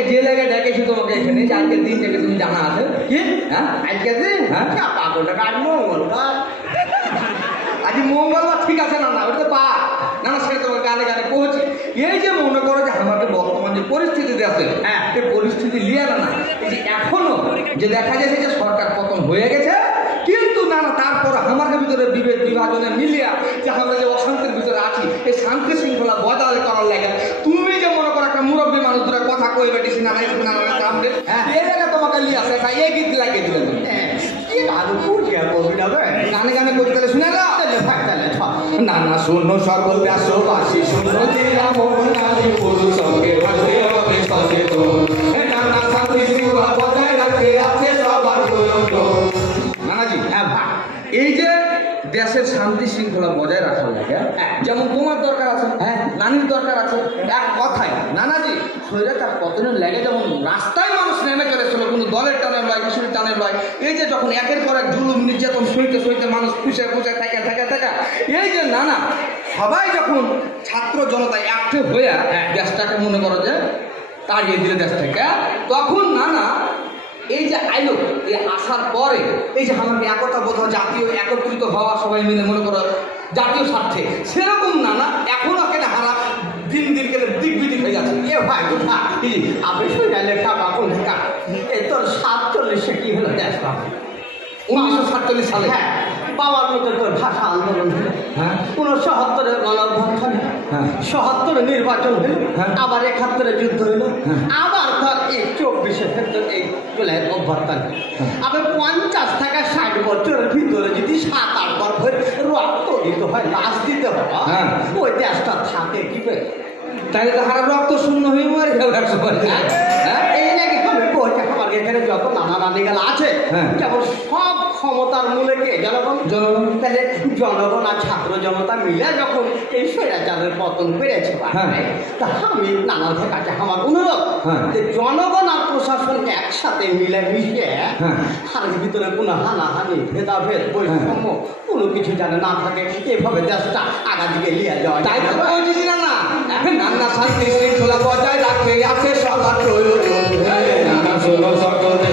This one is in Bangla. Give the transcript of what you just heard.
আজকে যে লেগে ডেকেছি তোমাকে এখানে যে আজকের দিনটাকে তুমি জানা আছে কি? হ্যাঁ আজকের দিন হ্যাঁ পাগলটা আজ মঙ্গলবার। আজ মঙ্গলবার ঠিক আছে না না ওটা পা না না সেটা তোমার গানে গানে পৌঁছে। এই যে মনে করো যে আমাদের বর্তমান যে পরিস্থিতিতে আছে হ্যাঁ এই পরিস্থিতি লিয়ে না এই যে এখনো যে দেখা যাচ্ছে যে সরকার পতন হয়ে গেছে কিন্তু না না তারপর আমাদের ভিতরে বিভেদ বিভাজনে মিলিয়া যে আমরা যে অশান্তির ভিতরে আছি এই শান্তি শৃঙ্খলা বজায় করার লাগে তুমি যে মনে করো একটা মুরব্বী মানুষ ধরে কথা কই বেটিস না সামনে এই জায়গা তোমাকে লিয়ে আসে একটা এই গীত লাগিয়ে দিলে তুমি গানে গানে করতে গেলে শুনে না না না শূন্য সকল ব্যাসবাসী শূন্য দিলাম নারী পুরুষ সঙ্গে ভাবে হবে সচেতন নানা শান্তি শৃঙ্খলা বজায় রাখতে আছে সবার প্রয়োজন। নানাজি হ্যাঁ ভাই এই যে দেশের শান্তি শৃঙ্খলা বজায় রাখার লাগে যেমন তোমার দরকার আছে হ্যাঁ নানির দরকার আছে এক কথায় নানাজি শরীরে তার পতনের লাগে যেমন রাস্তায় মানুষ নেমে চলেছিল কোনো দলের টানের লয় কিশোর টানের লয় এই যে যখন একের পর এক জুলুম নির্যাতন সইতে সইতে মানুষ খুশে খুশে থাকে এই যে নানা সবাই যখন ছাত্র জনতায় অ্যাক্টিভ হয়ে দেশটাকে মনে করো যে তাড়িয়ে দিলে দেশ থেকে তখন নানা এই যে আইলো এই আসার পরে এই যে আমাকে একতা বোধ জাতীয় একত্রিত হওয়া সবাই মিলে মনে করো জাতীয় স্বার্থে সেরকম নানা এখনো কেন হারা দিন দিন কেন দিক বিদিক হয়ে যাচ্ছে এ ভাই কোথা আপনি শুনে লেখা বাবু লেখা এই তোর 47 কি হলো দেশ বাবু 1947 সালে হ্যাঁ 52 তোর ভাষা আন্দোলন হলো হ্যাঁ 69 গণঅভ্যুত্থান হ্যাঁ 77 নির্বাচন হলো হ্যাঁ আবার 71 যুদ্ধ হলো আবার ধর এই 24 ক্ষেত্রে এই জুলাইয়ের অভ্যুত্থান আবার 50 থেকে 60 বছরের ভিতরে যদি 7-8 বার ভরে রক্ত দিতে হয় লাশ দিতে হয় হ্যাঁ ওই দেশটা থাকে কি করে তাহলে তো হারা রক্ত শূন্য হয়ে মরে গেল এক সময় হ্যাঁ এই নাকি হবে বলছে আমার এখানে যত নানা নানি গেল আছে যেমন সব ক্ষমতার মূলে কে জনগণ জনগণ তাহলে জনগণ আর ছাত্র জনতা মিলে যখন এই স্বৈরাচারের পতন বেড়েছে তা আমি নানার কাছে আমার অনুরোধ যে জনগণ আর প্রশাসন একসাথে মিলে মিশে আর ভিতরে কোনো হানাহানি ভেদাভেদ বৈষম্য কোনো কিছু যেন না থাকে এভাবে দেশটা আগা দিকে নিয়ে যাওয়া তাই তো বলছি না না নানা শান্তি শৃঙ্খলা বজায় রাখতে আছে সবার প্রয়োজন নানা ষোলো সকলে